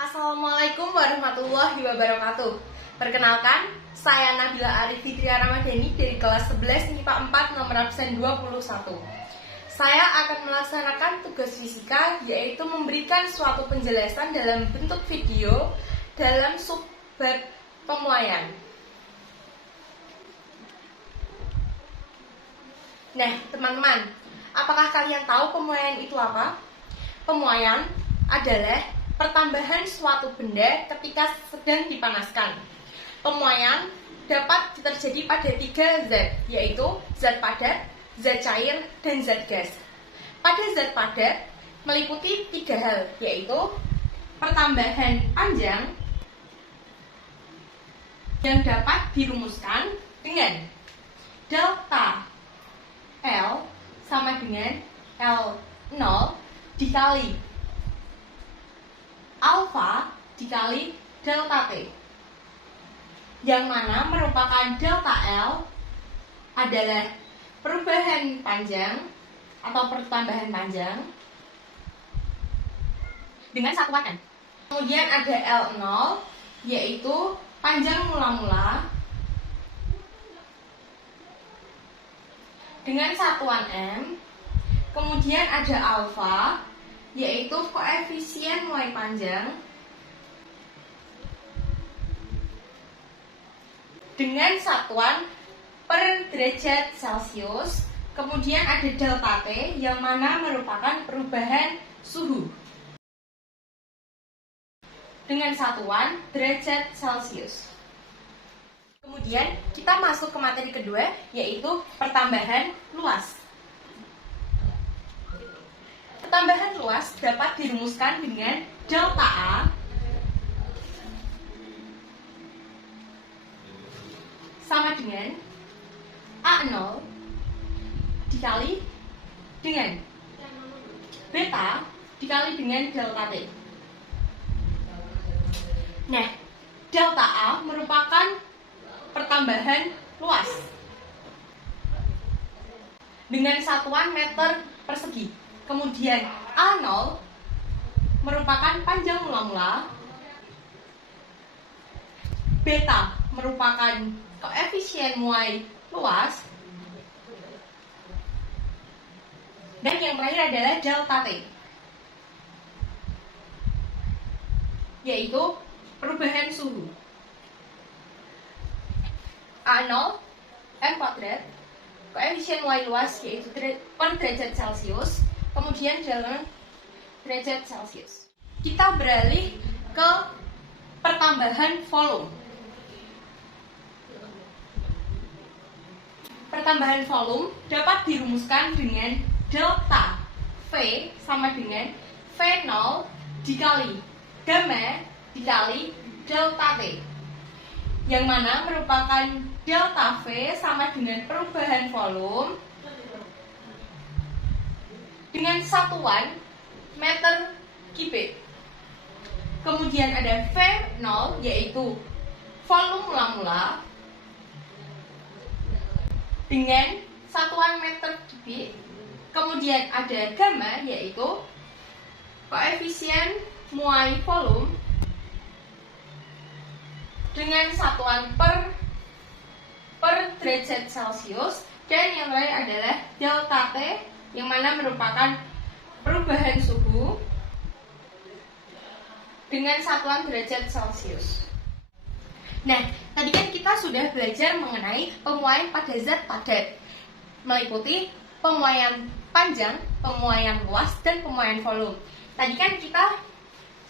Assalamualaikum warahmatullahi wabarakatuh. Perkenalkan, saya Nabila Arif Fitria Ramadhani dari kelas 11 MIPA 4 nomor absen 21. Saya akan melaksanakan tugas fisika, yaitu memberikan suatu penjelasan dalam bentuk video dalam subbab pemuaian. Nah, teman-teman, apakah kalian tahu pemuaian itu apa? Pemuaian adalah pertambahan suatu benda ketika sedang dipanaskan. Pemuaian dapat terjadi pada 3 zat, yaitu zat padat, zat cair, dan zat gas. Pada zat padat meliputi 3 hal, yaitu pertambahan panjang yang dapat dirumuskan dengan delta L sama dengan L0 dikali alfa dikali delta T, yang mana merupakan delta L adalah perubahan panjang atau pertambahan panjang dengan satuan N. Kemudian ada L0 yaitu panjang mula-mula dengan satuan M. Kemudian ada alfa yaitu koefisien muai panjang dengan satuan per derajat Celcius. Kemudian ada delta T yang mana merupakan perubahan suhu dengan satuan derajat Celcius. Kemudian kita masuk ke materi kedua, yaitu pertambahan luas. Pertambahan luas dapat dirumuskan dengan delta A sama dengan A0 dikali dengan beta dikali dengan delta T. Nah, delta A merupakan pertambahan luas dengan satuan meter persegi. Kemudian A0 merupakan panjang mula-mula, beta merupakan koefisien muai luas, dan yang terakhir adalah delta T, yaitu perubahan suhu. A0 M kuadrat, koefisien muai luas yaitu per derajat Celcius, kemudian dalam derajat Celcius. Kita beralih ke pertambahan volume. Pertambahan volume dapat dirumuskan dengan delta V sama dengan V0 dikali gamma dikali delta T, yang mana merupakan delta V sama dengan perubahan volume dengan satuan meter kubik. Kemudian ada V0 yaitu volume mula-mula dengan satuan meter kubik. Kemudian ada gamma yaitu koefisien muai volume dengan satuan per derajat Celcius, dan yang lain adalah delta T yang mana merupakan perubahan suhu dengan satuan derajat Celcius. Nah, tadi kan kita sudah belajar mengenai pemuaian pada zat padat, meliputi pemuaian panjang, pemuaian luas, dan pemuaian volume. Tadi kan kita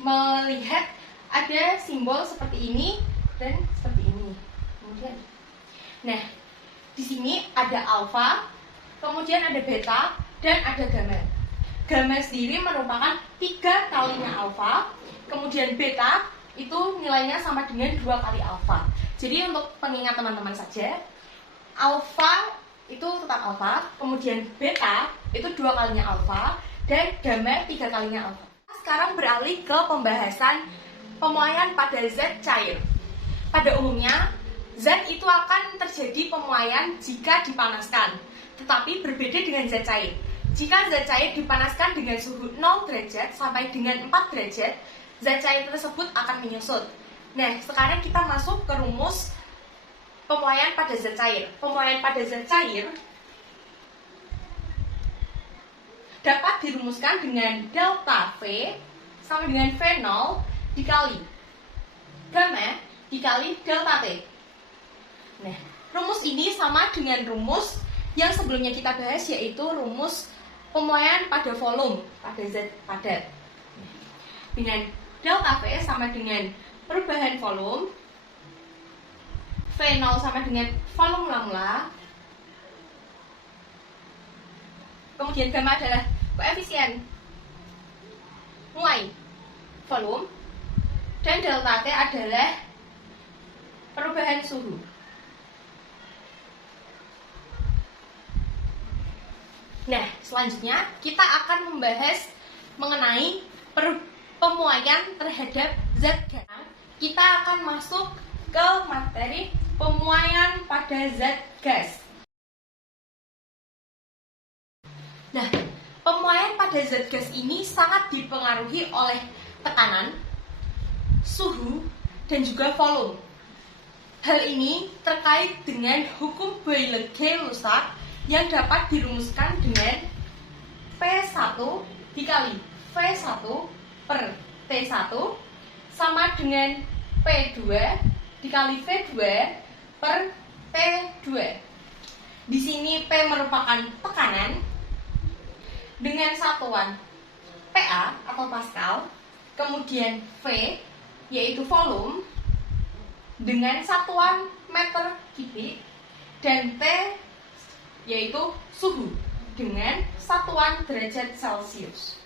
melihat ada simbol seperti ini dan seperti ini. Kemudian, nah, di sini ada alfa, kemudian ada beta, dan ada gamma. Gamma sendiri merupakan 3 kalinya alfa, kemudian beta itu nilainya sama dengan 2 kali alfa. Jadi untuk pengingat teman-teman saja, alfa itu tetap alfa, kemudian beta itu 2 kalinya alfa, dan gamma 3 kalinya alfa. Sekarang beralih ke pembahasan pemuaian pada zat cair. Pada umumnya, zat itu akan terjadi pemuaian jika dipanaskan, tetapi berbeda dengan zat cair. Jika zat cair dipanaskan dengan suhu 0 derajat sampai dengan 4 derajat, zat cair tersebut akan menyusut. Nah, sekarang kita masuk ke rumus pemuaian pada zat cair. Pemuaian pada zat cair dapat dirumuskan dengan delta V sama dengan V0 dikali gamma dikali delta T. Nah, rumus ini sama dengan rumus yang sebelumnya kita bahas, yaitu rumus pemuaian pada volume pada zat padat. Dengan delta V sama dengan perubahan volume, V0 sama dengan volume mula-mula, kemudian gamma adalah koefisien muai volume, dan delta T adalah perubahan suhu. Nah, selanjutnya kita akan membahas mengenai pemuaian terhadap zat gas. Kita akan masuk ke materi pemuaian pada zat gas. Nah, pemuaian pada zat gas ini sangat dipengaruhi oleh tekanan, suhu, dan juga volume. Hal ini terkait dengan hukum Boyle-Gay-Lussac yang dapat dirumuskan dengan P1 dikali V1 per T1 sama dengan P2 dikali V2 per T2. Di sini P merupakan tekanan dengan satuan PA atau Pascal, kemudian V yaitu volume dengan satuan meter kubik, dan T yaitu suhu dengan satuan derajat Celcius.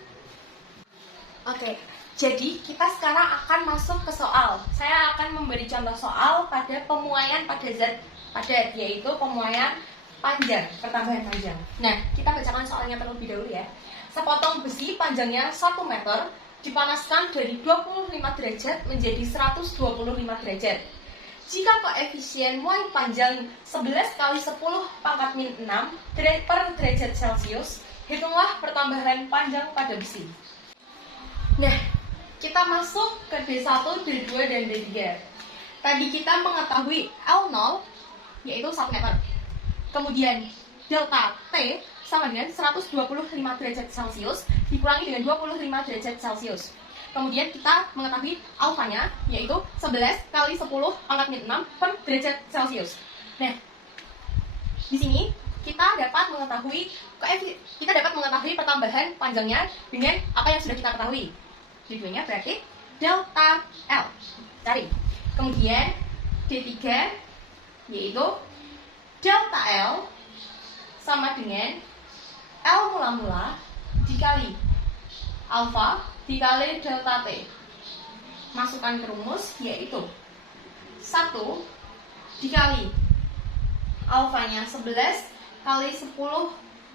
Oke, jadi kita sekarang akan masuk ke soal. Saya akan memberi contoh soal pada pemuaian pada zat padat, yaitu pemuaian panjang, pertambahan panjang. Nah, kita bacakan soalnya terlebih dahulu ya. Sepotong besi panjangnya 1 meter dipanaskan dari 25 derajat menjadi 125 derajat. Jika koefisien muai panjang 11 kali 10 pangkat min 6 per derajat Celcius, hitunglah pertambahan panjang pada besi. Nah, kita masuk ke D1, D2, dan D3. Tadi kita mengetahui L0 yaitu 1 meter. Kemudian delta T sama dengan 125 derajat Celcius dikurangi dengan 25 derajat Celcius. Kemudian kita mengetahui alfanya yaitu 11 kali 10 pangkat min 6 per derajat Celcius. Nah, di sini kita dapat mengetahui pertambahan panjangnya dengan apa yang sudah kita ketahui. Judulnya berarti delta L. Cari. Kemudian D3 yaitu delta L sama dengan L mula-mula dikali alfa dikali delta T. Masukkan ke rumus yaitu 1 dikali alfanya 11 kali 10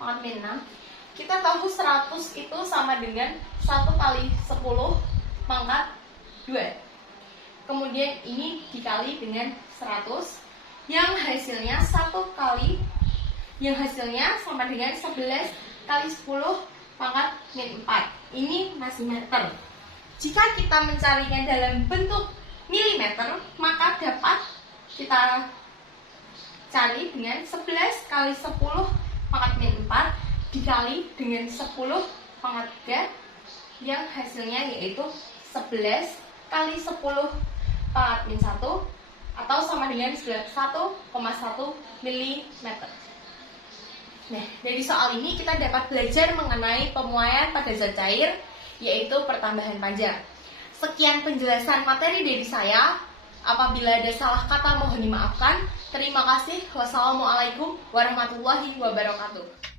pangkat min 6. Kita tahu 100 itu sama dengan 1 kali 10 pangkat 2. Kemudian ini dikali dengan 100 yang hasilnya sama dengan 11 kali 10 pangkat min 4. Ini masih meter. Jika kita mencarinya dalam bentuk milimeter, maka dapat kita cari dengan 11 kali 10 pangkat min 4 dikali dengan 10 pangkat 3 yang hasilnya yaitu 11 kali 10 pangkat min 1 atau sama dengan 1,1 mm. Nah, dari soal ini kita dapat belajar mengenai pemuaian pada zat cair, yaitu pertambahan panjang. Sekian penjelasan materi dari saya. Apabila ada salah kata mohon dimaafkan. Terima kasih. Wassalamualaikum warahmatullahi wabarakatuh.